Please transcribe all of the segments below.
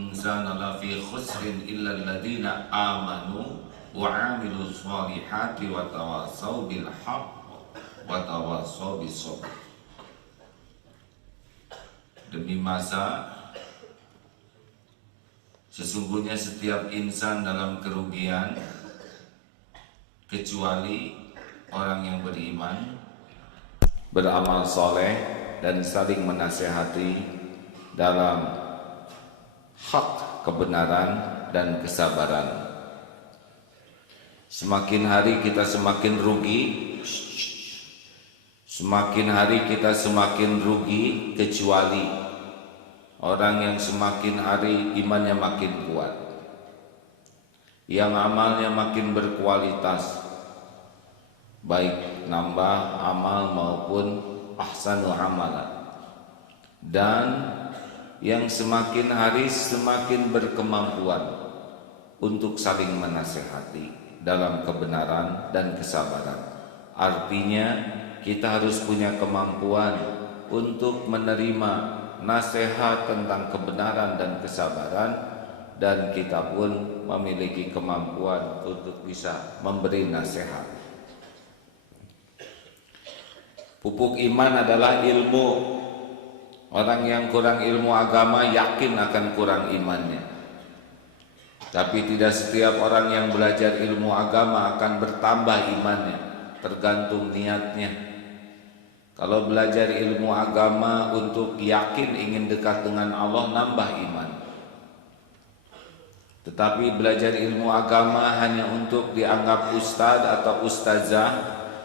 insana lafi khusrin illa alladhina amanu wa 'amilus shalihati wa tawassaw bil haqq wa tawassaw bis sabr. Demi masa sesungguhnya setiap insan dalam kerugian kecuali orang yang beriman, beramal soleh dan saling menasehati dalam hak, kebenaran dan kesabaran. Semakin hari kita semakin rugi, semakin hari kita semakin rugi kecuali orang yang semakin hari imannya makin kuat, yang amalnya makin berkualitas, baik nambah amal maupun ahsanu amalan, dan yang semakin hari semakin berkemampuan untuk saling menasehati dalam kebenaran dan kesabaran. Artinya kita harus punya kemampuan untuk menerima nasihat tentang kebenaran dan kesabaran, dan kita pun memiliki kemampuan untuk bisa memberi nasihat. Pupuk iman adalah ilmu. Orang yang kurang ilmu agama yakin akan kurang imannya. Tapi tidak setiap orang yang belajar ilmu agama akan bertambah imannya, tergantung niatnya. Kalau belajar ilmu agama untuk yakin ingin dekat dengan Allah, nambah iman. Tetapi belajar ilmu agama hanya untuk dianggap ustadz atau ustazah,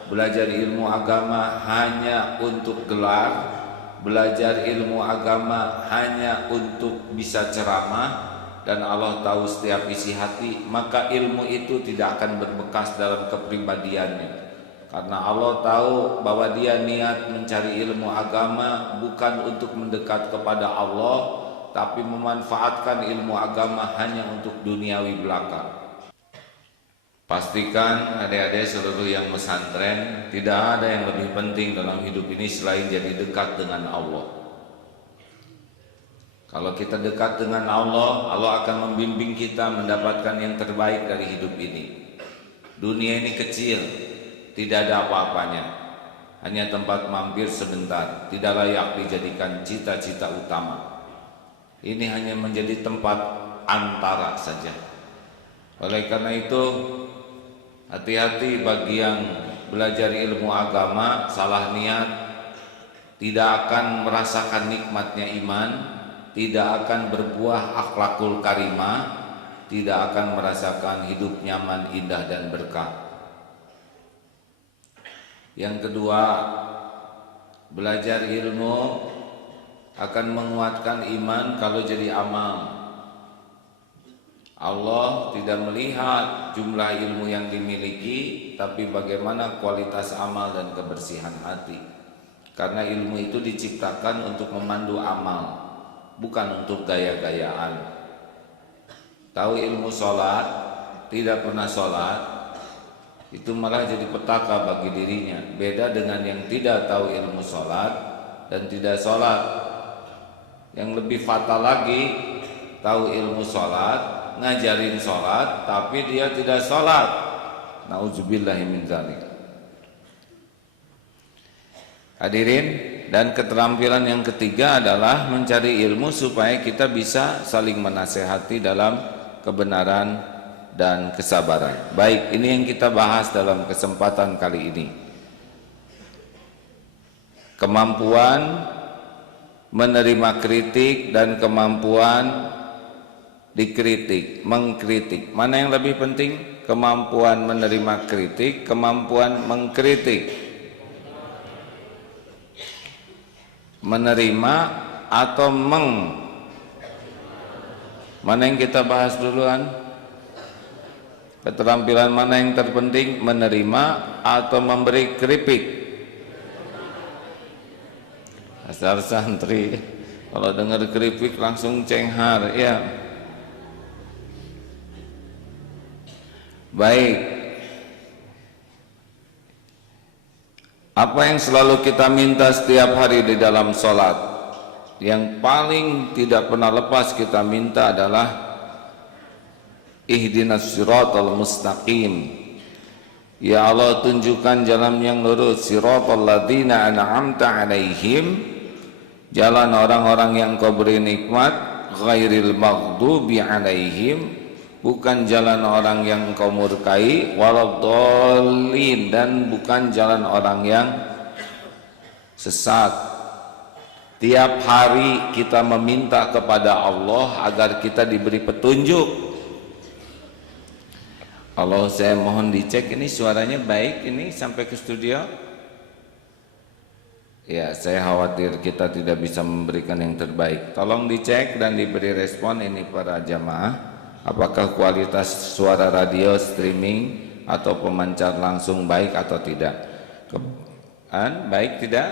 belajar ilmu agama hanya untuk gelar, belajar ilmu agama hanya untuk bisa ceramah, dan Allah tahu setiap isi hati, maka ilmu itu tidak akan berbekas dalam kepribadiannya. Karena Allah tahu bahwa dia niat mencari ilmu agama bukan untuk mendekat kepada Allah, tapi memanfaatkan ilmu agama hanya untuk duniawi belaka. Pastikan adik-adik seluruh yang pesantren, tidak ada yang lebih penting dalam hidup ini selain jadi dekat dengan Allah. Kalau kita dekat dengan Allah, Allah akan membimbing kita mendapatkan yang terbaik dari hidup ini. Dunia ini kecil, tidak ada apa-apanya, hanya tempat mampir sebentar, tidak layak dijadikan cita-cita utama. Ini hanya menjadi tempat antara saja. Oleh karena itu, hati-hati bagi yang belajar ilmu agama salah niat, tidak akan merasakan nikmatnya iman, tidak akan berbuah akhlakul karimah, tidak akan merasakan hidup nyaman, indah dan berkah. Yang kedua, belajar ilmu akan menguatkan iman kalau jadi amal. Allah tidak melihat jumlah ilmu yang dimiliki, tapi bagaimana kualitas amal dan kebersihan hati. Karena ilmu itu diciptakan untuk memandu amal, bukan untuk gaya-gayaan. Tahu ilmu sholat, tidak pernah sholat, itu malah jadi petaka bagi dirinya. Beda dengan yang tidak tahu ilmu sholat dan tidak sholat. Yang lebih fatal lagi, tahu ilmu sholat, ngajarin sholat, tapi dia tidak sholat. Nauzubillahi min dzalik. Hadirin, dan keterampilan yang ketiga adalah mencari ilmu supaya kita bisa saling menasehati dalam kebenaran dan kesabaran. Baik, ini yang kita bahas dalam kesempatan kali ini. Kemampuan menerima kritik dan kemampuan dikritik, mengkritik. Mana yang lebih penting? Kemampuan menerima kritik, kemampuan mengkritik. Menerima atau Mana yang kita bahas duluan? Keterampilan mana yang terpenting? Menerima atau memberi kritik? Asal santri kalau dengar kritik langsung cenghar, ya. Baik. Apa yang selalu kita minta setiap hari di dalam sholat? yang paling tidak pernah lepas kita minta adalah ihdinas siratal mustaqim. Ya Allah, tunjukkan jalan yang lurus, siratal ladzina an'amta alaihim, jalan orang-orang yang Kau beri nikmat, ghairil maghdubi alaihim, bukan jalan orang yang Kau murkai, waladhdallin, dan bukan jalan orang yang sesat. Tiap hari kita meminta kepada Allah agar kita diberi petunjuk. Allah, saya mohon dicek ini suaranya baik ini sampai ke studio. Ya, saya khawatir kita tidak bisa memberikan yang terbaik. Tolong dicek dan diberi respon ini para jamaah. Apakah kualitas suara radio streaming atau pemancar langsung baik atau tidak? Baik tidak?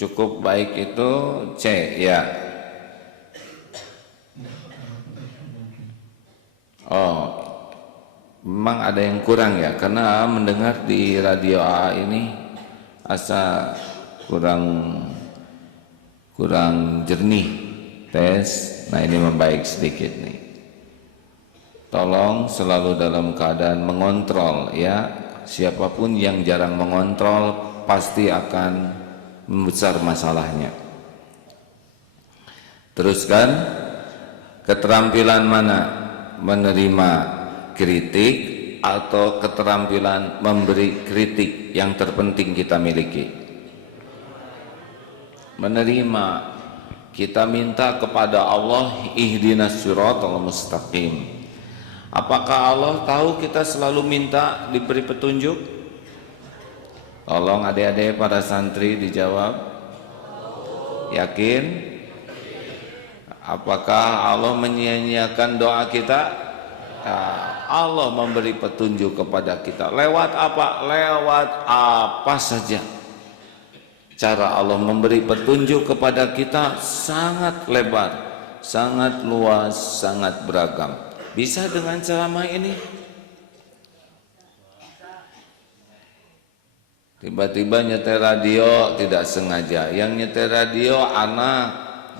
Cukup baik itu C, ya. Oh, memang ada yang kurang ya, karena mendengar di radio AA ini asa kurang jernih. Tes, nah ini membaik sedikit nih. Tolong selalu dalam keadaan mengontrol ya. Siapapun yang jarang mengontrol pasti akan membesar masalahnya. Teruskan, keterampilan mana? Menerima kritik atau keterampilan memberi kritik yang terpenting kita miliki? Menerima. Kita minta kepada Allah ihdinas siratal mustaqim. Apakah Allah tahu kita selalu minta diberi petunjuk? Tolong adik-adik para santri dijawab. Yakin? Apakah Allah menyia-nyiakan doa kita? Allah memberi petunjuk kepada kita. Lewat apa? Lewat apa saja. Cara Allah memberi petunjuk kepada kita sangat lebar, sangat luas, sangat beragam. Bisa dengan ceramah ini? Tiba-tiba nyetel radio tidak sengaja. Yang nyetel radio anak,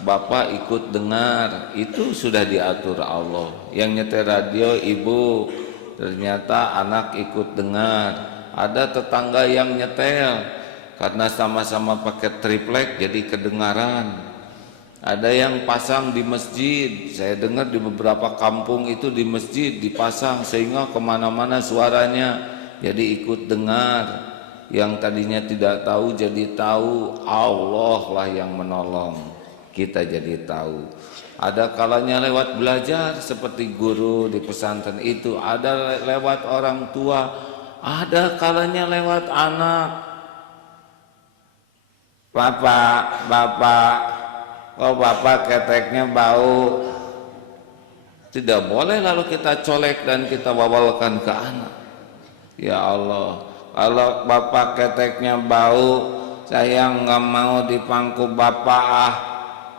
bapak ikut dengar, itu sudah diatur Allah. Yang nyetel radio ibu, ternyata anak ikut dengar. Ada tetangga yang nyetel, karena sama-sama pakai triplek jadi kedengaran. Ada yang pasang di masjid, saya dengar di beberapa kampung itu di masjid dipasang sehingga kemana-mana suaranya, jadi ikut dengar. Yang tadinya tidak tahu jadi tahu, Allah lah yang menolong, kita jadi tahu. Ada kalanya lewat belajar seperti guru di pesantren itu, ada lewat orang tua, ada kalanya lewat anak. Bapak, oh bapak keteknya bau. Tidak boleh lalu kita colek dan kita wawalkan ke anak. Ya Allah, kalau bapak keteknya bau, saya nggak mau dipangku bapak,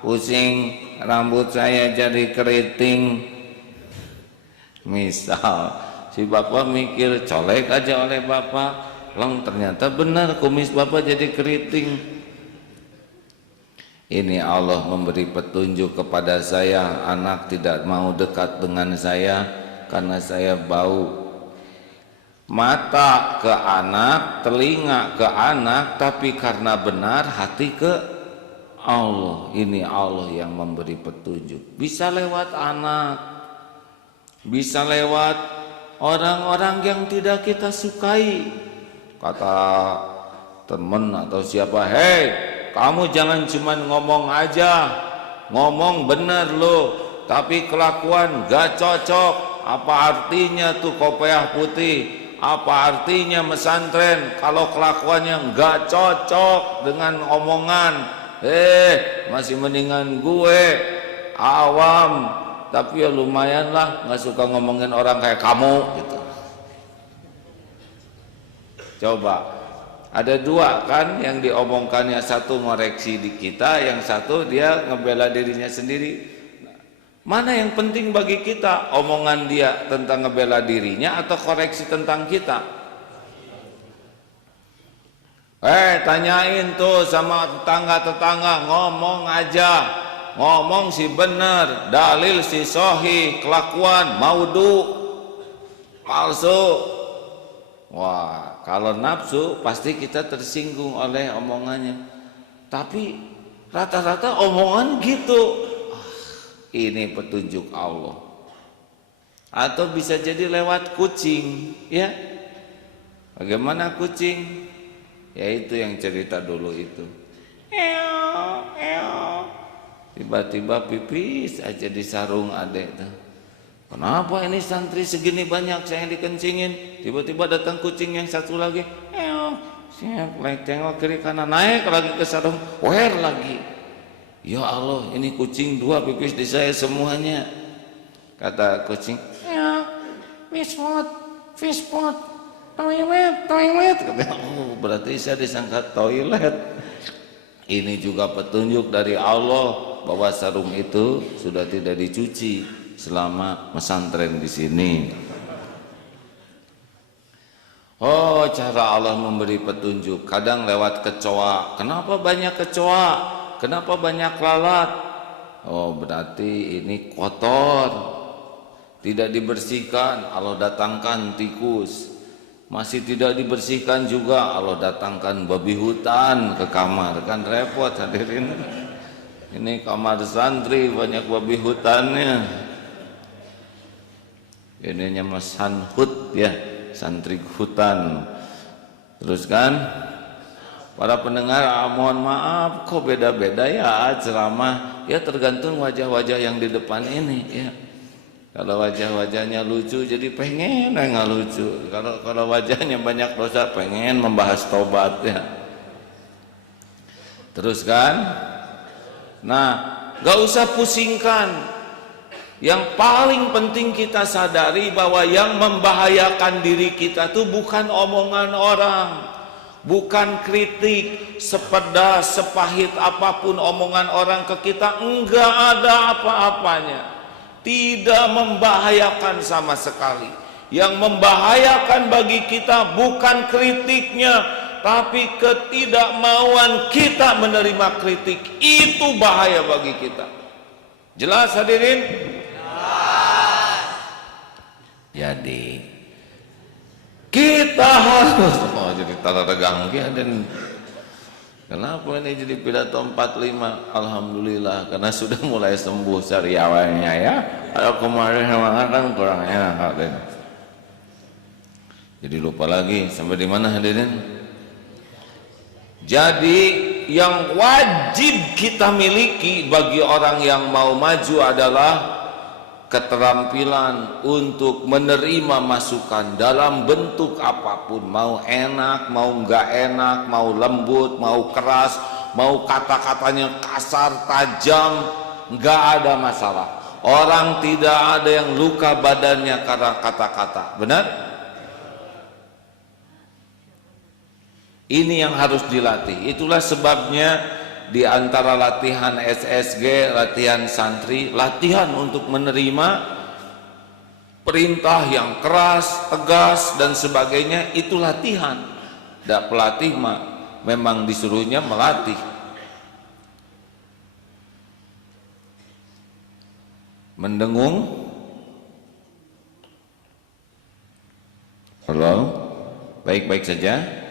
pusing, rambut saya jadi keriting. Misal si bapak mikir colek aja oleh bapak, long ternyata benar kumis bapak jadi keriting. Ini Allah memberi petunjuk kepada saya, anak tidak mau dekat dengan saya karena saya bau. Mata ke anak, telinga ke anak, tapi karena benar hati ke Allah. Ini Allah yang memberi petunjuk. Bisa lewat anak, bisa lewat orang-orang yang tidak kita sukai. Kata teman atau siapa, hei, kamu jangan cuma ngomong aja, ngomong bener lo, tapi kelakuan gak cocok. Apa artinya tuh kopiah putih? Apa artinya mesantren kalau kelakuannya nggak cocok dengan omongan? Masih mendingan gue awam, tapi ya lumayan lah, nggak suka ngomongin orang kayak kamu gitu. Coba, ada dua kan yang diomongkannya, satu ngoreksi di kita, yang satu dia ngebela dirinya sendiri. Mana yang penting bagi kita, omongan dia tentang ngebela dirinya atau koreksi tentang kita? Tanyain tuh sama tetangga-tetangga, ngomong aja. Ngomong si bener, dalil si sahih, kelakuan maudhu, palsu. Wah, kalau nafsu pasti kita tersinggung oleh omongannya. Tapi rata-rata omongan gitu. Ini petunjuk Allah. Atau bisa jadi lewat kucing, ya. Bagaimana kucing? Ya itu yang cerita dulu itu. Tiba-tiba pipis aja di sarung adek tuh. Kenapa ini santri segini banyak saya dikencingin? Tiba-tiba datang kucing yang satu lagi. Siap, tengok kiri kanan, naik lagi ke sarung, wer lagi. Ya Allah, ini kucing dua pipis di saya semuanya. Kata kucing, fish pot, toilet. Oh, berarti saya disangka toilet. Ini juga petunjuk dari Allah bahwa sarung itu sudah tidak dicuci selama pesantren di sini. Oh, cara Allah memberi petunjuk. Kadang lewat kecoa. Kenapa banyak kecoa? Kenapa banyak lalat? Oh, berarti ini kotor, tidak dibersihkan. Allah datangkan tikus. Masih tidak dibersihkan juga, Allah datangkan babi hutan ke kamar. Kan repot hadirin. Ini kamar santri banyak babi hutannya. Ininya mas sanhut ya, santri hutan. Terus kan para pendengar, mohon maaf kok beda-beda ya ceramah. Ya tergantung wajah-wajah yang di depan ini ya. Kalau wajah-wajahnya lucu jadi pengen nggak lucu. Kalau wajahnya banyak dosa pengen membahas tobat ya. Terus kan? Nah, nggak usah pusingkan. Yang paling penting kita sadari bahwa yang membahayakan diri kita itu bukan omongan orang, bukan kritik, sepedas, sepahit apapun omongan orang ke kita, enggak ada apa-apanya. Tidak membahayakan sama sekali. Yang membahayakan bagi kita bukan kritiknya, tapi ketidakmauan kita menerima kritik. Itu bahaya bagi kita. Jelas hadirin? Jelas. Jadi kita harus jadi tata tegang dan kenapa ini jadi pidato 45? Alhamdulillah, karena sudah mulai sembuh sariawanya ya. Kalau kemarin kan kurang enak hadirin. Jadi lupa lagi sampai di mana hadirin? Jadi yang wajib kita miliki bagi orang yang mau maju adalah keterampilan untuk menerima masukan dalam bentuk apapun, mau enak, mau enggak enak, mau lembut, mau keras, mau kata-katanya kasar, tajam, enggak ada masalah. Orang tidak ada yang luka badannya karena kata-kata. Benar? Ini yang harus dilatih. Itulah sebabnya di antara latihan SSG, latihan santri, latihan untuk menerima perintah yang keras, tegas dan sebagainya, itu latihan. Dan pelatih memang disuruhnya melatih. Mendengung. Halo, baik-baik saja.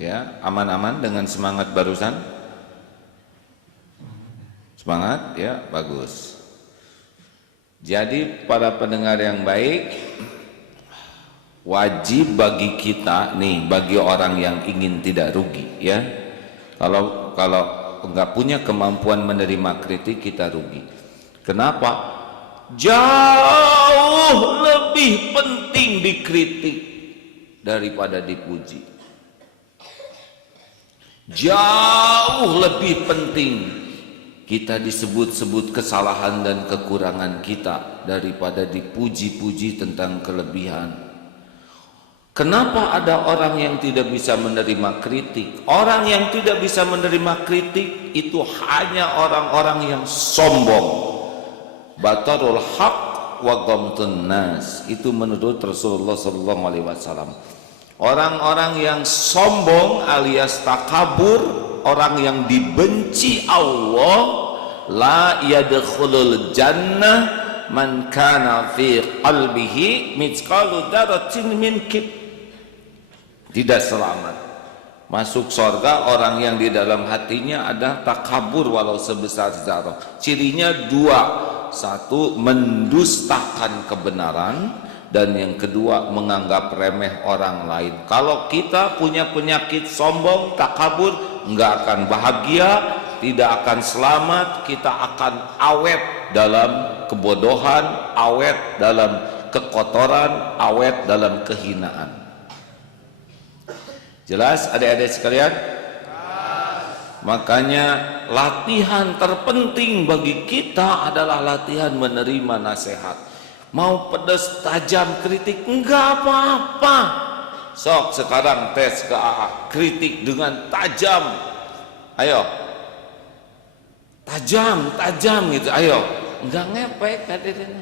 Ya, aman-aman dengan semangat barusan. Semangat ya, bagus. Jadi para pendengar yang baik, wajib bagi kita nih, bagi orang yang ingin tidak rugi ya. Kalau enggak punya kemampuan menerima kritik, kita rugi. Kenapa? Jauh lebih penting dikritik daripada dipuji. Jauh lebih penting kita disebut-sebut kesalahan dan kekurangan kita daripada dipuji-puji tentang kelebihan. Kenapa ada orang yang tidak bisa menerima kritik? Orang yang tidak bisa menerima kritik itu hanya orang-orang yang sombong. Batarul haq wa ghamtun nas. Itu menurut Rasulullah sallallahu alaihi wasallam. Orang-orang yang sombong alias takabur, orang yang dibenci Allah, la yadkhulul jannah man kana fi qalbihi mithqalu dzarratin min kibr. Tidak selamat masuk surga orang yang di dalam hatinya ada takabur walau sebesar zarah. Cirinya dua: satu, mendustakan kebenaran, dan yang kedua, menganggap remeh orang lain. Kalau kita punya penyakit sombong, takabur, enggak akan bahagia, tidak akan selamat, kita akan awet dalam kebodohan, awet dalam kekotoran, awet dalam kehinaan. Jelas adik-adik sekalian? Makanya latihan terpenting bagi kita adalah latihan menerima nasihat. Mau pedas tajam kritik enggak apa-apa. Sok sekarang tes ke AA, kritik dengan tajam. Ayo. Tajam gitu. Ayo. Enggak ngepek hadirin.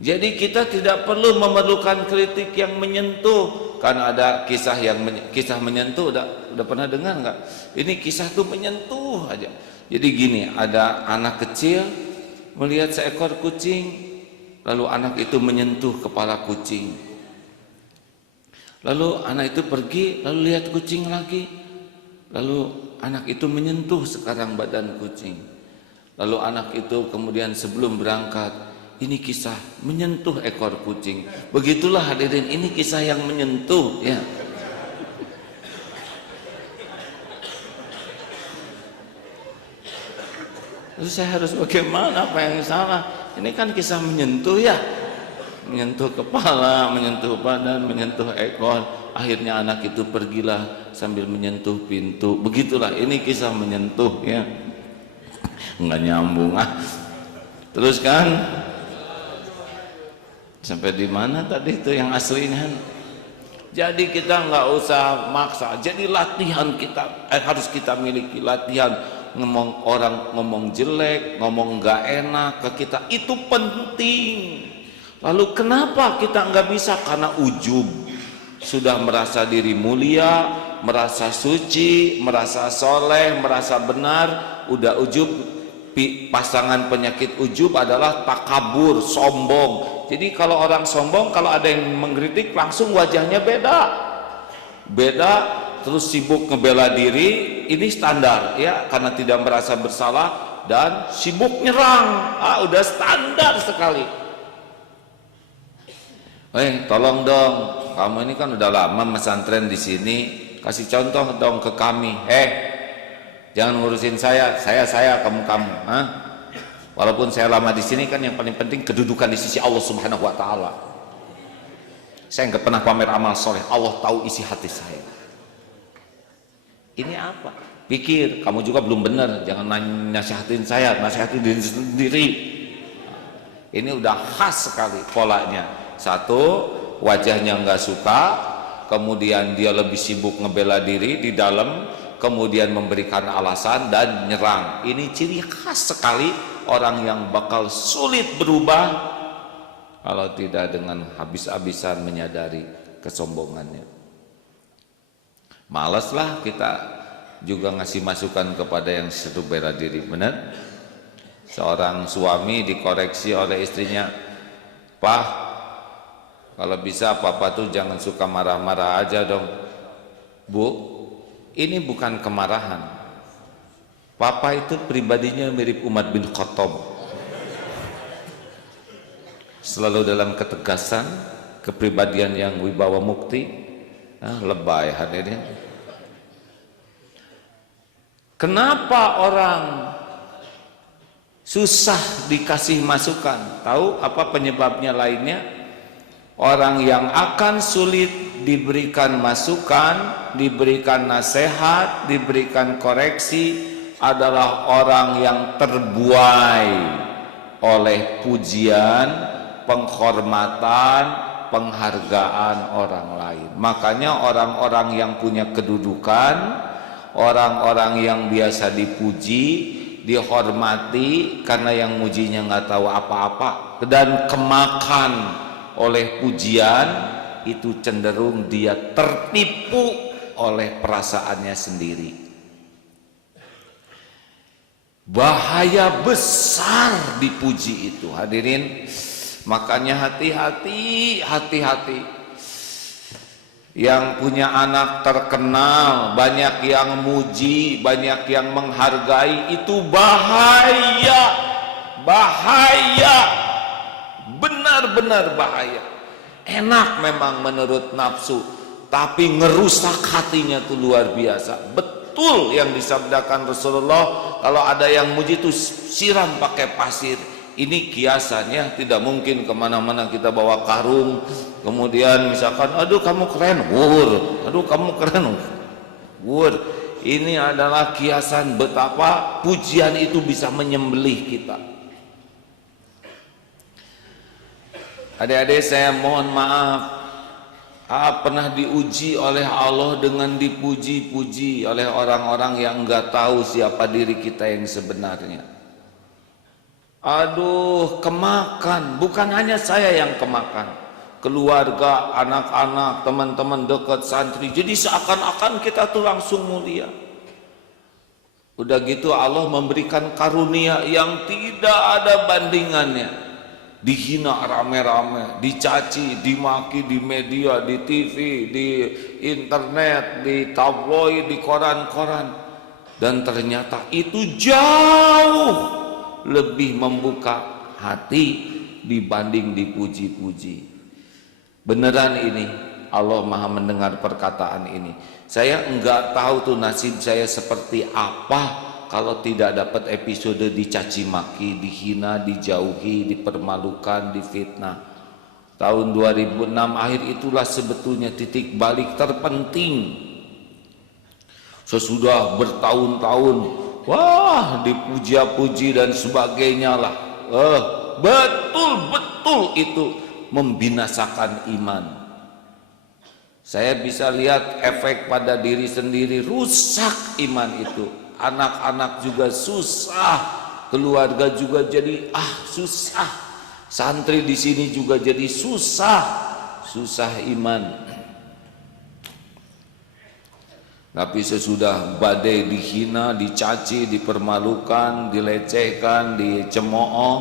Jadi kita tidak perlu memerlukan kritik yang menyentuh. Karena ada kisah yang kisah menyentuh, udah pernah dengar enggak? Ini kisah tuh menyentuh aja. Jadi gini, ada anak kecil melihat seekor kucing, lalu anak itu menyentuh kepala kucing. Lalu anak itu pergi, lalu lihat kucing lagi, lalu anak itu menyentuh sekarang badan kucing. Lalu anak itu kemudian sebelum berangkat, ini kisah menyentuh ekor kucing. Begitulah hadirin, ini kisah yang menyentuh ya. Terus saya harus bagaimana, apa yang salah? Ini kan kisah menyentuh ya, menyentuh kepala, menyentuh badan, menyentuh ekor. Akhirnya anak itu pergilah sambil menyentuh pintu. Begitulah, ini kisah menyentuh ya. Enggak nyambung ah. Terus kan sampai di mana tadi itu yang aslinya? Jadi kita nggak usah maksa. Jadi latihan kita harus kita miliki, latihan. Ngomong orang ngomong jelek, ngomong nggak enak ke kita itu penting. Lalu kenapa kita nggak bisa? Karena ujub, sudah merasa diri mulia, merasa suci, merasa soleh, merasa benar, udah ujub. Pasangan penyakit ujub adalah takabur, sombong. Jadi kalau orang sombong, kalau ada yang mengkritik langsung wajahnya beda, terus sibuk ngebela diri. Ini standar ya, karena tidak merasa bersalah dan sibuk nyerang. Udah standar sekali. Tolong dong, kamu ini kan udah lama pesantren di sini, kasih contoh dong ke kami. Jangan ngurusin saya, kamu. Walaupun saya lama di sini kan yang paling penting kedudukan di sisi Allah Subhanahu wa taala. Saya nggak pernah pamer amal soleh, Allah tahu isi hati saya. Ini apa? Pikir, kamu juga belum benar, jangan nasihatin saya, nasihatin diri sendiri. Ini udah khas sekali polanya. Satu, wajahnya nggak suka, kemudian dia lebih sibuk ngebela diri di dalam, kemudian memberikan alasan dan nyerang. Ini ciri khas sekali orang yang bakal sulit berubah kalau tidak dengan habis-habisan menyadari kesombongannya. Malaslah kita juga ngasih masukan kepada yang seru bela diri, benar? Seorang suami dikoreksi oleh istrinya, "Pak, kalau bisa papa tuh jangan suka marah-marah aja dong." "Bu, ini bukan kemarahan. Papa itu pribadinya mirip Umar bin Khattab. Selalu dalam ketegasan, kepribadian yang wibawa mukti." Lebay hadirin. Kenapa orang susah dikasih masukan? Tahu apa penyebabnya lainnya? Orang yang akan sulit diberikan masukan, diberikan nasihat, diberikan koreksi adalah orang yang terbuai oleh pujian, penghormatan, penghargaan orang lain. Makanya orang-orang yang punya kedudukan, orang-orang yang biasa dipuji, dihormati karena yang mujinya nggak tahu apa-apa dan kemakan oleh pujian, itu cenderung dia tertipu oleh perasaannya sendiri. Bahaya besar dipuji itu, hadirin. Makanya hati-hati. Yang punya anak terkenal, banyak yang muji, banyak yang menghargai, itu bahaya. Benar-benar bahaya. Enak memang menurut nafsu, tapi ngerusak hatinya tuh luar biasa. Betul yang disabdakan Rasulullah, kalau ada yang muji itu siram pakai pasir. Ini kiasannya, tidak mungkin kemana-mana kita bawa karung, kemudian misalkan, aduh kamu keren, aduh kamu keren, Ini adalah kiasan betapa pujian itu bisa menyembelih kita. Adik-adik, saya mohon maaf, pernah diuji oleh Allah dengan dipuji-puji oleh orang-orang yang enggak tahu siapa diri kita yang sebenarnya. Aduh, kemakan. Bukan hanya saya yang kemakan, keluarga, anak-anak, teman-teman dekat, santri. Jadi seakan-akan kita tuh langsung mulia. Udah gitu Allah memberikan karunia yang tidak ada bandingannya. Dihina rame-rame, dicaci, dimaki di media, di TV, di internet, di tabloid, di koran-koran. Dan ternyata itu jauh lebih membuka hati dibanding dipuji-puji. Beneran ini, Allah Maha mendengar perkataan ini. Saya enggak tahu tuh nasib saya seperti apa kalau tidak dapat episode dicaci maki, dihina, dijauhi, dipermalukan, difitnah. Tahun 2006 akhir itulah sebetulnya titik balik terpenting. Sesudah bertahun-tahun, wah, dipuja-puji dan sebagainya lah. Betul-betul itu membinasakan iman. Saya bisa lihat efek pada diri sendiri, rusak iman itu. Anak-anak juga susah, keluarga juga jadi susah. Santri di sini juga jadi susah iman. Tapi sesudah badai dihina, dicaci, dipermalukan, dilecehkan, dicemooh,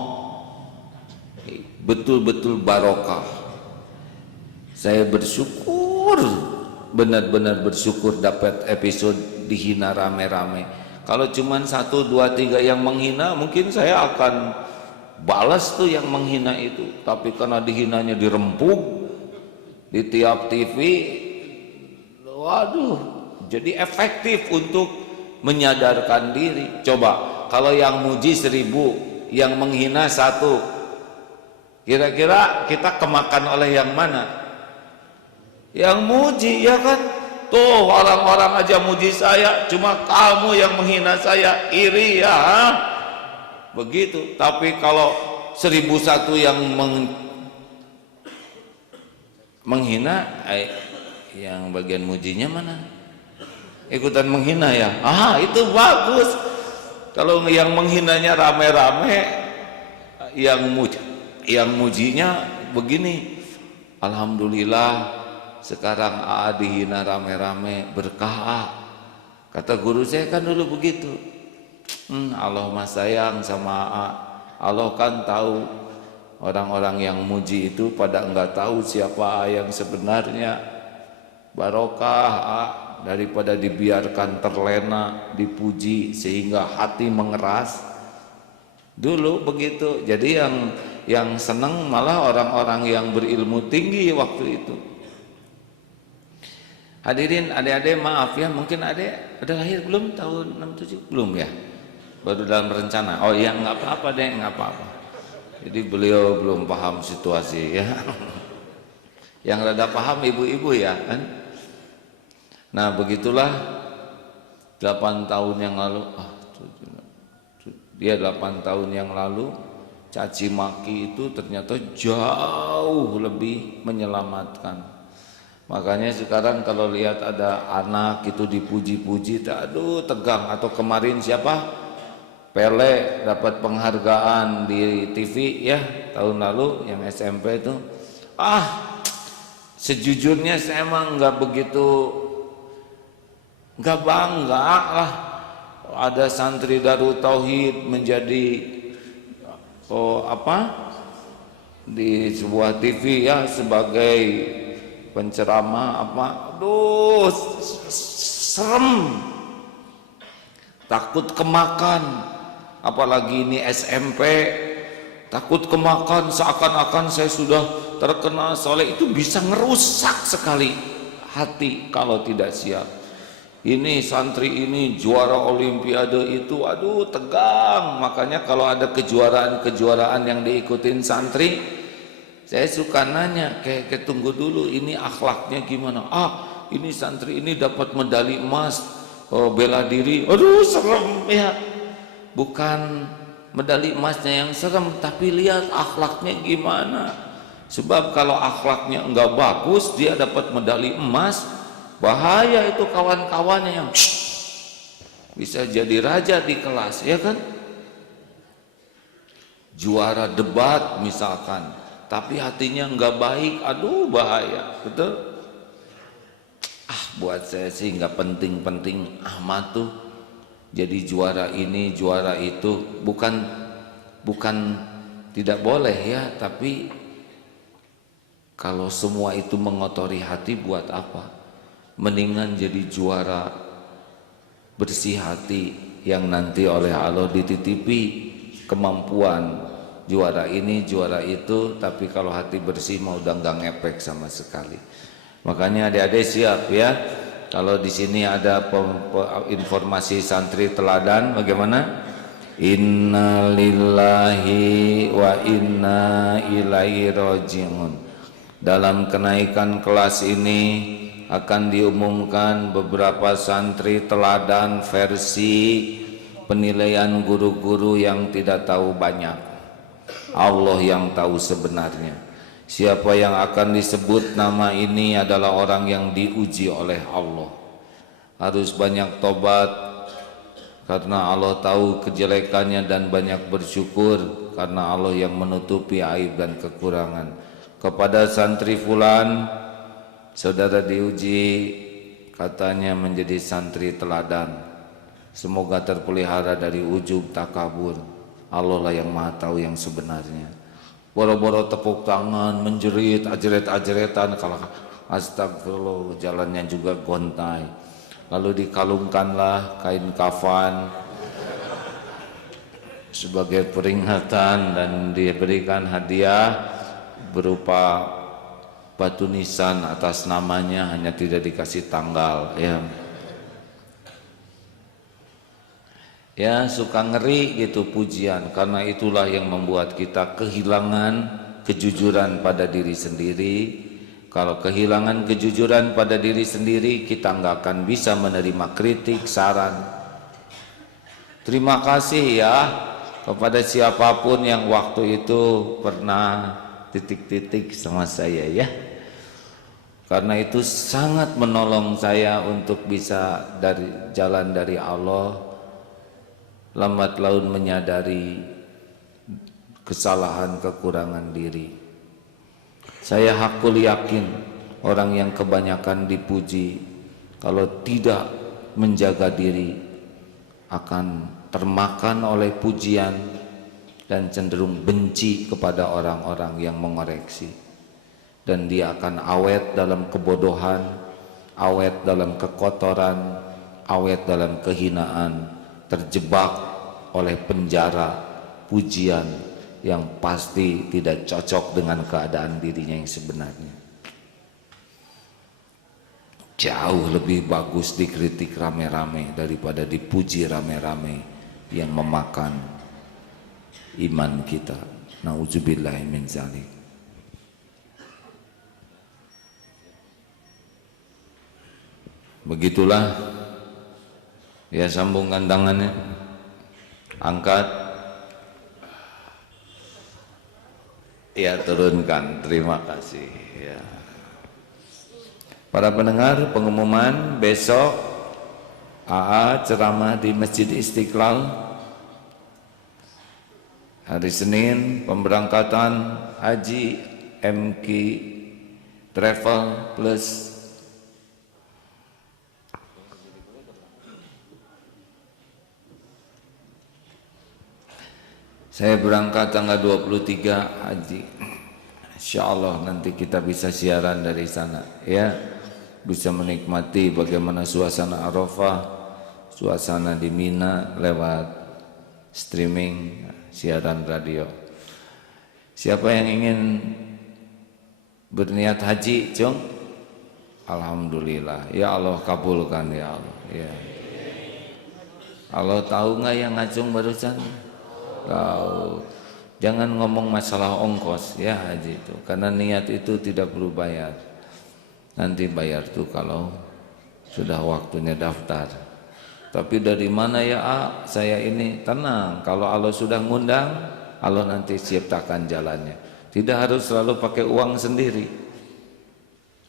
betul-betul barokah. Saya bersyukur, benar-benar bersyukur dapat episode dihina rame-rame. Kalau cuma 1, 2, 3 yang menghina, mungkin saya akan balas tuh yang menghina itu. Tapi karena dihinanya dirempuk di tiap TV, waduh, jadi efektif untuk menyadarkan diri. Coba kalau yang muji 1000, yang menghina 1, kira-kira kita kemakan oleh yang mana? Yang muji, ya kan? Tuh orang-orang aja muji saya, cuma kamu yang menghina saya, iri ya. Begitu. Tapi kalau 1001 yang menghina, yang bagian mujinya mana? Ikutan menghina ya. Itu bagus. Kalau yang menghinanya rame-rame, yang mujinya begini. Alhamdulillah sekarang dihina rame-rame, berkah. Kata guru saya kan dulu begitu. Allah mah sayang sama Allah kan tahu orang-orang yang muji itu pada enggak tahu siapa yang sebenarnya. Barokah daripada dibiarkan terlena, dipuji sehingga hati mengeras. Dulu begitu. Jadi yang senang malah orang-orang yang berilmu tinggi waktu itu. Hadirin, adik-adik maaf ya, mungkin adik udah lahir belum tahun 67? Belum ya? Baru dalam rencana. Oh iya, nggak apa-apa deh, nggak apa-apa. Jadi beliau belum paham situasi ya. Yang rada paham ibu-ibu ya kan. Nah begitulah 8 tahun yang lalu, dia 8 tahun yang lalu caci maki itu ternyata jauh lebih menyelamatkan. Makanya sekarang kalau lihat ada anak itu dipuji-puji, aduh tegang. Atau kemarin siapa? Pele dapat penghargaan di TV ya tahun lalu yang SMP itu. Sejujurnya saya emang nggak bangga lah ada santri Darut Tauhid menjadi di sebuah TV ya sebagai penceramah aduh serem, takut kemakan, apalagi ini SMP, takut kemakan seakan-akan saya sudah terkenal soleh. Itu bisa ngerusak sekali hati kalau tidak siap. Ini santri ini juara olimpiade itu, aduh tegang. Makanya kalau ada kejuaraan yang diikutin santri, saya suka nanya, kayak tunggu dulu ini akhlaknya gimana. Ini santri ini dapat medali emas, bela diri, aduh serem ya. Bukan medali emasnya yang serem, tapi lihat akhlaknya gimana. Sebab kalau akhlaknya enggak bagus, dia dapat medali emas, bahaya itu kawan-kawannya yang bisa jadi raja di kelas, ya kan? Juara debat misalkan, tapi hatinya enggak baik, aduh bahaya, betul? Buat saya sih enggak penting-penting amat tuh. Jadi juara ini, juara itu, bukan tidak boleh ya, tapi kalau semua itu mengotori hati buat apa? Mendingan jadi juara bersih hati yang nanti oleh Allah dititipi kemampuan juara ini, juara itu, tapi kalau hati bersih mau udah nggak ngepek sama sekali. Makanya adik-adik siap ya. Kalau di sini ada informasi santri teladan, bagaimana? Inna lillahi wa inna ilaihi raji'un. Dalam kenaikan kelas ini akan diumumkan beberapa santri teladan versi penilaian guru-guru yang tidak tahu banyak. Allah yang tahu sebenarnya. Siapa yang akan disebut nama ini adalah orang yang diuji oleh Allah. Harus banyak tobat karena Allah tahu kejelekannya, dan banyak bersyukur karena Allah yang menutupi aib dan kekurangan. Kepada santri fulan, saudara diuji katanya menjadi santri teladan. Semoga terpelihara dari ujub takabur. Allah lah yang maha tahu yang sebenarnya. Boro-boro tepuk tangan, menjerit, ajeret-ajeretan, kalau astagfirullah, jalannya juga gontai. Lalu dikalungkanlah kain kafan sebagai peringatan dan diberikan hadiah berupa batu nisan atas namanya, hanya tidak dikasih tanggal ya suka ngeri gitu pujian, karena itulah yang membuat kita kehilangan kejujuran pada diri sendiri. Kalau kehilangan kejujuran pada diri sendiri, kita nggak akan bisa menerima kritik, saran. Terima kasih ya kepada siapapun yang waktu itu pernah titik-titik sama saya ya. Karena itu sangat menolong saya untuk bisa jalan dari Allah. Lambat laun menyadari kesalahan kekurangan diri. Saya hakul yakin orang yang kebanyakan dipuji, kalau tidak menjaga diri akan termakan oleh pujian dan cenderung benci kepada orang-orang yang mengoreksi. Dan dia akan awet dalam kebodohan, awet dalam kekotoran, awet dalam kehinaan, terjebak oleh penjara pujian yang pasti tidak cocok dengan keadaan dirinya yang sebenarnya. Jauh lebih bagus dikritik rame-rame daripada dipuji rame-rame yang memakan iman kita. Nauzubillahi min dzalik. Begitulah ya, sambungkan tangannya, angkat, ya turunkan. Terima kasih ya. Para pendengar, pengumuman besok AA ceramah di Masjid Istiqlal. Hari Senin pemberangkatan haji MK Travel Plus. Saya berangkat tanggal 23 haji. Insya Allah nanti kita bisa siaran dari sana, ya, bisa menikmati bagaimana suasana Arafah, suasana di Mina lewat streaming siaran radio. Siapa yang ingin berniat haji, Cung? Alhamdulillah, ya Allah kabulkan ya Allah. Ya. Allah tahu nggak yang ngacung barusan? Tahu. Jangan ngomong masalah ongkos ya haji itu, karena niat itu tidak perlu bayar. Nanti bayar tuh kalau sudah waktunya daftar. Tapi dari mana ya saya ini? Tenang, kalau Allah sudah ngundang, Allah nanti ciptakan jalannya. Tidak harus selalu pakai uang sendiri.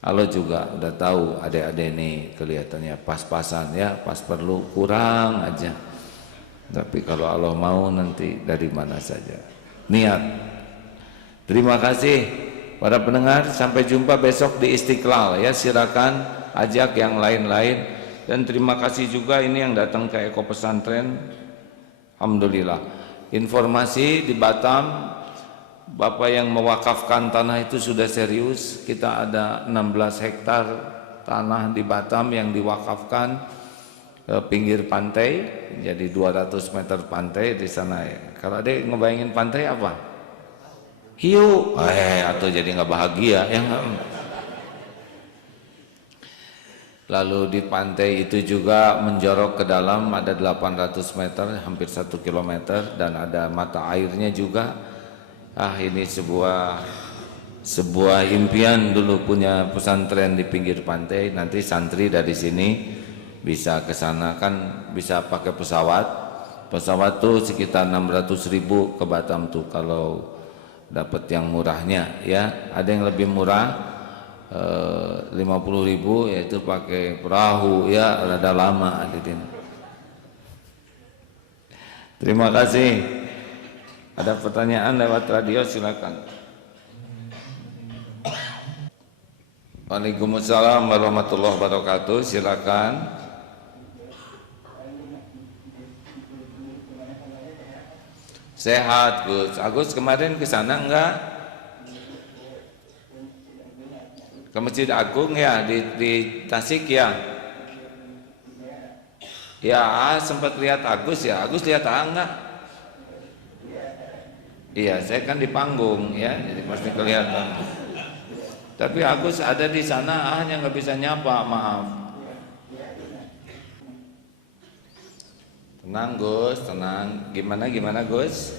Allah juga udah tahu adik-adik ini kelihatannya pas-pasan ya, pas perlu kurang aja. Tapi kalau Allah mau nanti dari mana saja. Niat. Terima kasih para pendengar, sampai jumpa besok di Istiqlal ya, silakan ajak yang lain-lain. Dan terima kasih juga ini yang datang ke Eko Pesantren. Alhamdulillah. Informasi di Batam, Bapak yang mewakafkan tanah itu sudah serius. Kita ada 16 hektar tanah di Batam yang diwakafkan ke pinggir pantai, jadi 200 meter pantai di sana ya. Kalau ada ngebayangin pantai apa? Hiu, atau jadi nggak bahagia ya. Lalu di pantai itu juga menjorok ke dalam ada 800 meter, hampir 1 kilometer, dan ada mata airnya juga. Ini sebuah impian dulu punya pesantren di pinggir pantai. Nanti santri dari sini bisa ke sana, kan bisa pakai pesawat. Pesawat tuh sekitar 600.000 ke Batam tuh kalau dapat yang murahnya ya. Ada yang lebih murah 50.000, yaitu pakai perahu ya, rada lama adidin. Terima kasih. Ada pertanyaan lewat radio, silakan. Waalaikumsalam warahmatullahi wabarakatuh, silakan. Sehat Gus. Agus kemarin ke sana enggak? Ke Masjid Agung ya di Tasik ya. Ya, sempat lihat Agus ya. Agus lihat enggak? Iya, saya kan di panggung ya, jadi pasti kelihatan. Tapi Agus ada di sana, hanya nggak bisa nyapa, maaf. Tenang Gus, tenang. Gimana Gus?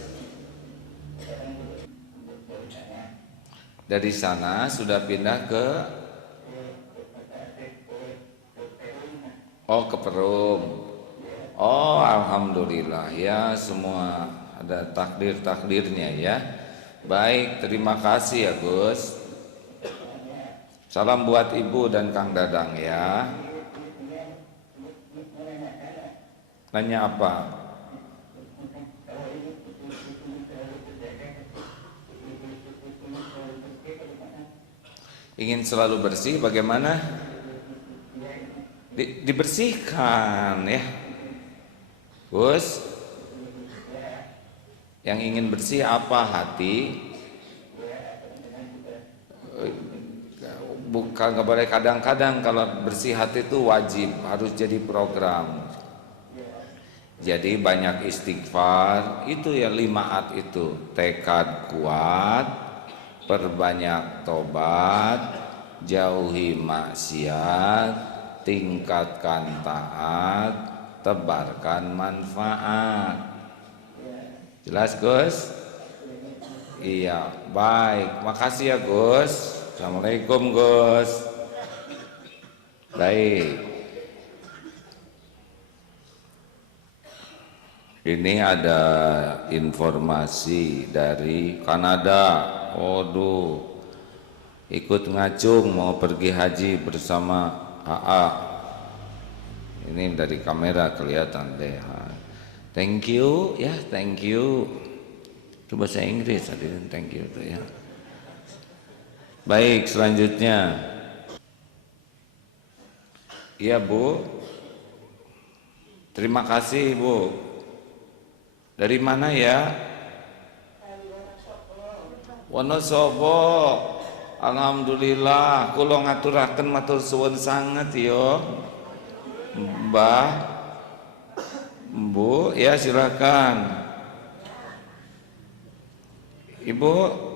Dari sana sudah pindah ke ke Perum. Oh, alhamdulillah ya, semua ada takdir-takdirnya ya. Baik, terima kasih ya Gus. Salam buat Ibu dan Kang Dadang ya. Nanya apa? Ingin selalu bersih, bagaimana? Dibersihkan ya Gus. Yang ingin bersih apa? Hati. Bukan, nggak boleh kadang-kadang. Kalau bersih hati itu wajib, harus jadi program. Jadi banyak istighfar, itu ya 5 itu. Tekad kuat, perbanyak tobat, jauhi maksiat, tingkatkan taat, tebarkan manfaat. Jelas Gus? Iya, baik. Makasih ya Gus. Assalamualaikum Gus. Baik. Ini ada informasi dari Kanada. Waduh, ikut ngacung mau pergi haji bersama AA. Ini dari kamera kelihatan deh. Thank you ya, thank you. Itu bahasa Inggris tadi, thank you tuh ya. Baik, selanjutnya. Iya Bu. Terima kasih Bu. Dari mana ya? Wonosobo. Alhamdulillah. Kula ngaturaken matur suwun sanget yo. Mbah. Bu, ya silakan. Ibu,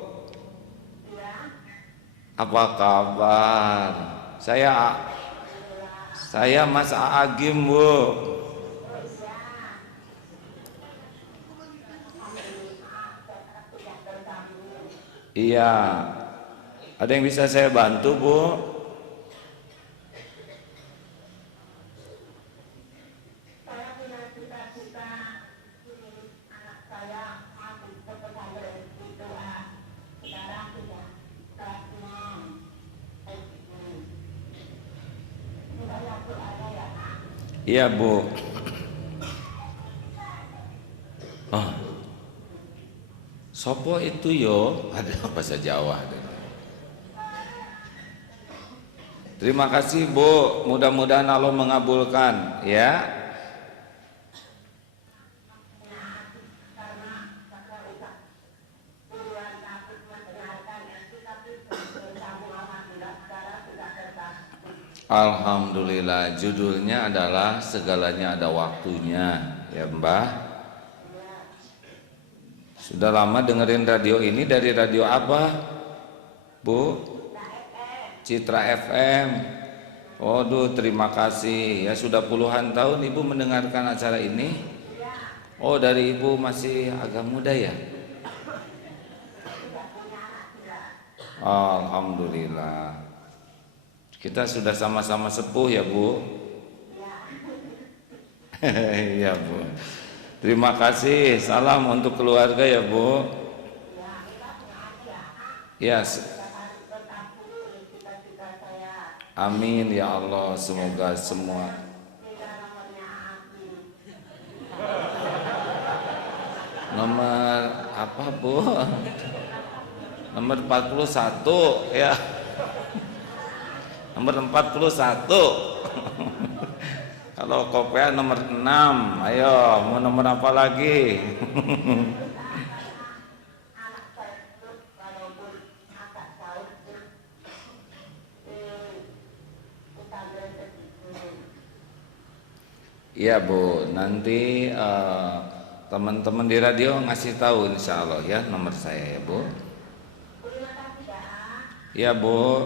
apa kabar? Saya Mas Agim Bu. Iya. Ada yang bisa saya bantu Bu? Iya Bu. Oh. Sopo itu yo? Ada bahasa Jawa. Terima kasih Bu. Mudah-mudahan Allah mengabulkan ya. Alhamdulillah, judulnya adalah segalanya ada waktunya ya Mbah. Sudah lama dengerin radio ini, dari radio apa Bu? Citra FM. Waduh, terima kasih ya, sudah puluhan tahun Ibu mendengarkan acara ini. Oh, dari Ibu masih agak muda ya. Alhamdulillah. Kita sudah sama-sama sepuh ya Bu. Iya Bu. Terima kasih. Salam untuk keluarga ya Bu. Ya. Amin ya Allah. Semoga semua. Nomor apa Bu? Nomor 41 ya. Nomor 41. Kalau kopiah nomor 6. Ayo, mau nomor apa lagi? Iya Bu, nanti teman-teman di radio ngasih tahu insya Allah ya nomor saya ya Bu. Iya Bu.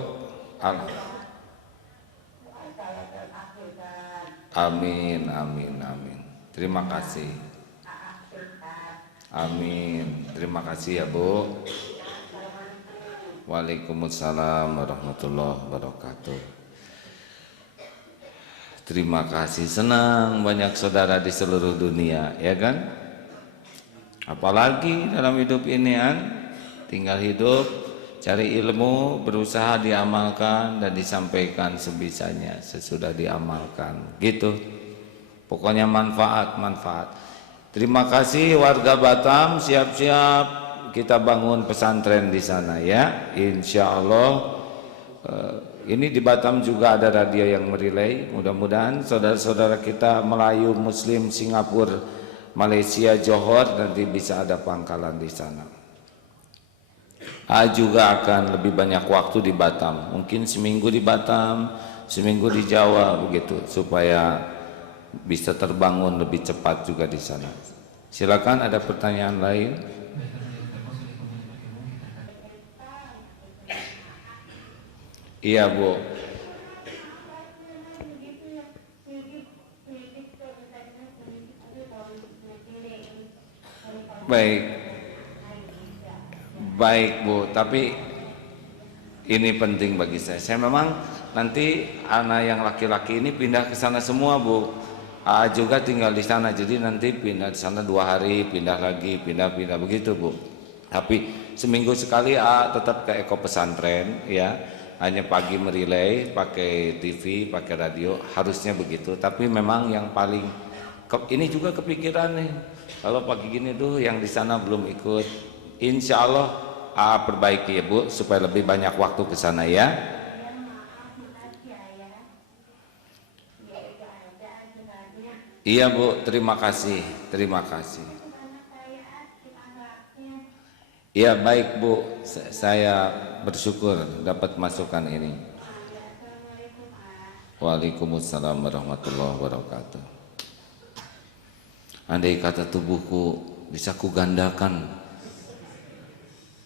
Amin, amin, amin. Terima kasih. Amin. Terima kasih ya Bu. Waalaikumsalam warahmatullahi wabarakatuh. Terima kasih, senang banyak saudara di seluruh dunia, ya kan? Apalagi dalam hidup ini kan, tinggal hidup, cari ilmu, berusaha diamalkan dan disampaikan sebisanya sesudah diamalkan. Gitu. Pokoknya manfaat. Terima kasih warga Batam, siap-siap kita bangun pesantren di sana ya. Insya Allah. Ini di Batam juga ada radio yang merilai. Mudah-mudahan saudara-saudara kita Melayu, Muslim, Singapura, Malaysia, Johor nanti bisa ada pangkalan di sana. Juga akan lebih banyak waktu di Batam. Mungkin seminggu di Batam, seminggu di Jawa begitu, supaya bisa terbangun lebih cepat juga di sana. Silakan, ada pertanyaan lain? Iya Bu. Baik Bu, tapi ini penting bagi saya. Saya memang nanti anak yang laki-laki ini pindah ke sana semua Bu. Juga tinggal di sana, jadi nanti pindah di sana 2 hari, pindah lagi, pindah begitu Bu. Tapi seminggu sekali tetap ke Eko Pesantren ya. Hanya pagi merilai, pakai TV, pakai radio, harusnya begitu. Tapi memang yang paling ini juga kepikiran nih. Kalau pagi gini tuh yang di sana belum ikut, insya Allah perbaiki ya Bu, supaya lebih banyak waktu ke sana ya. Iya Bu, terima kasih, terima kasih. Iya baik Bu, saya bersyukur dapat masukan ini. Waalaikumsalam warahmatullahi wabarakatuh. Andai kata tubuhku bisa kugandakan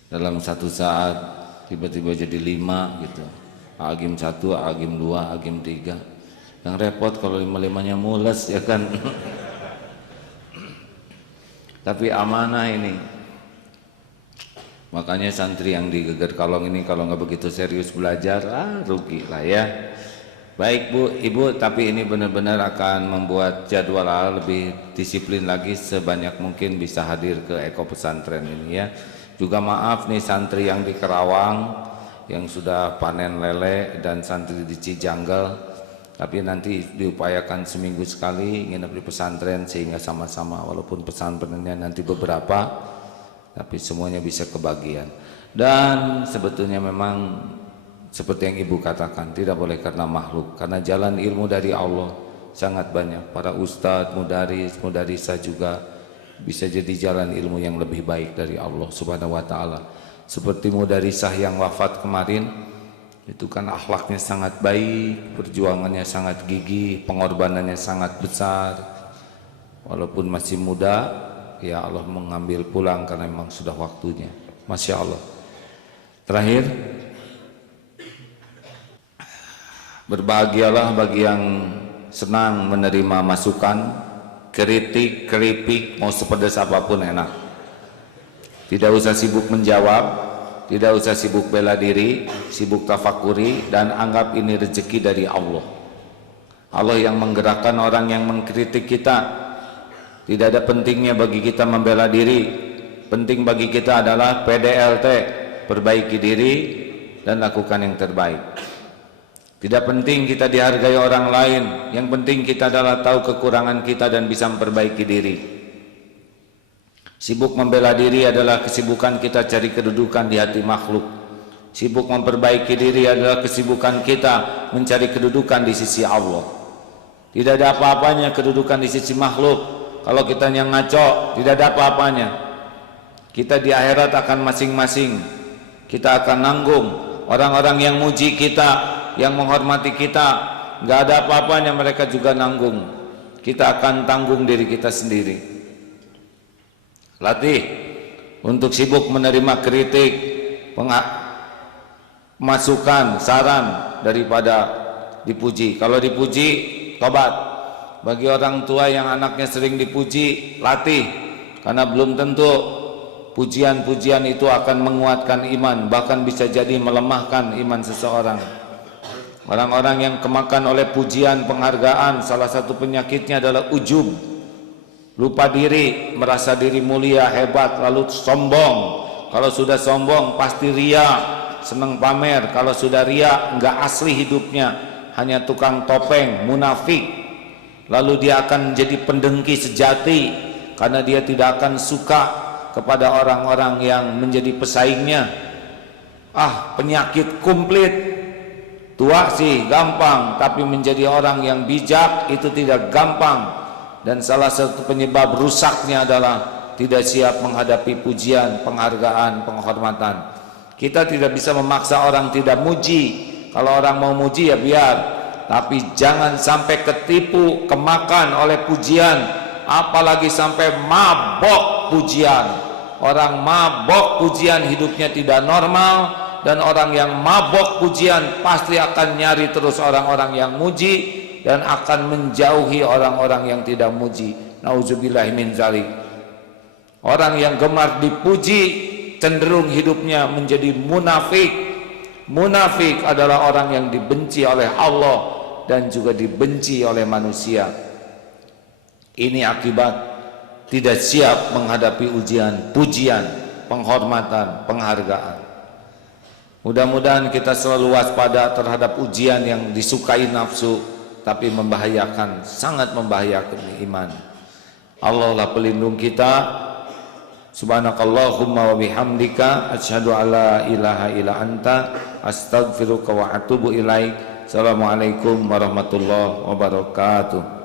dalam satu saat, tiba-tiba jadi 5 gitu. Agim 1, agim 2, agim 3. Yang repot kalau 5-5-nya mules ya kan. Tapi amanah ini. Makanya santri yang di Geger Kalong ini kalau nggak begitu serius belajar, rugi lah ya. Baik Bu, Ibu, tapi ini benar-benar akan membuat jadwal lebih disiplin lagi, sebanyak mungkin bisa hadir ke Eko Pesantren ini ya. Juga maaf nih santri yang di Kerawang yang sudah panen lele dan santri di Cijanggal, tapi nanti diupayakan seminggu sekali nginep di pesantren sehingga sama-sama, walaupun pesantrennya nanti beberapa, tapi semuanya bisa kebagian. Dan sebetulnya memang seperti yang Ibu katakan, tidak boleh karena makhluk, karena jalan ilmu dari Allah sangat banyak. Para ustadz, mudaris, mudarisa juga bisa jadi jalan ilmu yang lebih baik dari Allah Subhanahu wa ta'ala. Seperti mudarisah yang wafat kemarin, itu kan akhlaknya sangat baik, perjuangannya sangat gigih, pengorbanannya sangat besar. Walaupun masih muda, ya Allah mengambil pulang karena memang sudah waktunya. Masya Allah. Terakhir, berbahagialah bagi yang senang menerima masukan, kritik, keripik, mau sepedas apapun enak. Tidak usah sibuk menjawab, tidak usah sibuk bela diri, sibuk tafakuri, dan anggap ini rezeki dari Allah. Allah yang menggerakkan orang yang mengkritik kita. Tidak ada pentingnya bagi kita membela diri. Penting bagi kita adalah PDLT, perbaiki diri dan lakukan yang terbaik. Tidak penting kita dihargai orang lain, yang penting kita adalah tahu kekurangan kita dan bisa memperbaiki diri. Sibuk membela diri adalah kesibukan kita cari kedudukan di hati makhluk. Sibuk memperbaiki diri adalah kesibukan kita mencari kedudukan di sisi Allah. Tidak ada apa-apanya kedudukan di sisi makhluk. Kalau kita yang ngaco, tidak ada apa-apanya. Kita di akhirat akan masing-masing. Kita akan nanggung. Orang-orang yang muji kita, yang menghormati kita, nggak ada apa-apanya, mereka juga nanggung. Kita akan tanggung diri kita sendiri. Latih untuk sibuk menerima kritik, masukan, saran daripada dipuji. Kalau dipuji, tobat. Bagi orang tua yang anaknya sering dipuji, latih, karena belum tentu pujian-pujian itu akan menguatkan iman, bahkan bisa jadi melemahkan iman seseorang. Orang-orang yang kemakan oleh pujian, penghargaan, salah satu penyakitnya adalah ujub, lupa diri, merasa diri mulia, hebat, lalu sombong. Kalau sudah sombong pasti ria, senang pamer. Kalau sudah ria, enggak asli hidupnya, hanya tukang topeng, munafik. Lalu dia akan menjadi pendengki sejati, karena dia tidak akan suka kepada orang-orang yang menjadi pesaingnya. Penyakit komplit. Tua sih gampang, tapi menjadi orang yang bijak itu tidak gampang. Dan salah satu penyebab rusaknya adalah tidak siap menghadapi pujian, penghargaan, penghormatan. Kita tidak bisa memaksa orang tidak muji. Kalau orang mau muji ya biar, tapi jangan sampai ketipu, kemakan oleh pujian, apalagi sampai mabok pujian. Orang mabok pujian hidupnya tidak normal. Dan orang yang mabok pujian pasti akan nyari terus orang-orang yang muji dan akan menjauhi orang-orang yang tidak muji. Nauzubillahi min dzalik. Orang yang gemar dipuji cenderung hidupnya menjadi munafik. Munafik adalah orang yang dibenci oleh Allah dan juga dibenci oleh manusia. Ini akibat tidak siap menghadapi ujian, pujian, penghormatan, penghargaan. Mudah-mudahan kita selalu waspada terhadap ujian yang disukai nafsu, tapi membahayakan, sangat membahayakan iman. Allah lah pelindung kita, Subhanakallahumma wa bihamdika asyhadu alla ilaha illa anta astaghfiruka wa atubu ilaik. Assalamualaikum warahmatullahi wabarakatuh.